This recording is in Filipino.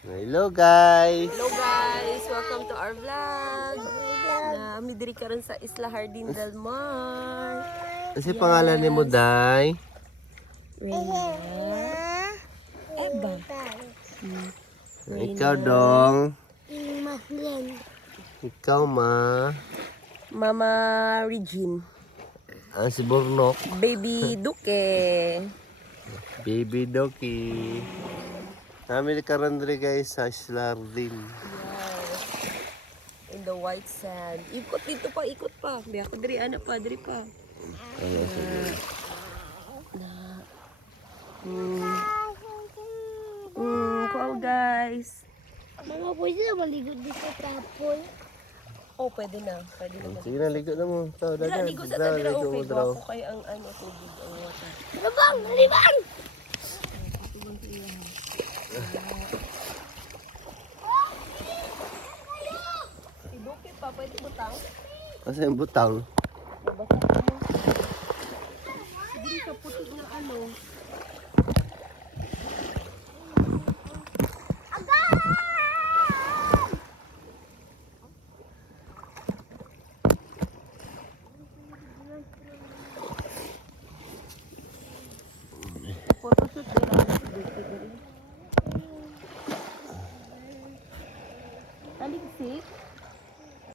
Hello guys! Hello guys! Welcome to our vlog! Nami diri karon sa Isla Jardín del Mar. Kasi pangalan ni mo, Day? Reyna. Eba. Ikaw dong. Ikaw ma. Mama Regine. Si Burnok. Baby Duque. Baby Doki. Namin karon diri guys sa Isla Jardín. Yes. In the white sand. Ikot dito pa, ikot pa. Biya ko diri ana pa, diri pa. Cool guys. Mama, pwede na maligo dito sa tapon. Oh, pwede na. Pwede na. Sige na, ligo na mo. Tao, Dira, dagan. ligo sa Draw, dira. ligo mo, Okay, draw. gwapo kay ang ano, tubig, ang water. Libang! Libang! Si Duque pa, pwede butang? Asa yung butang? Nabasa ko mo. Dili sa putik ng ano.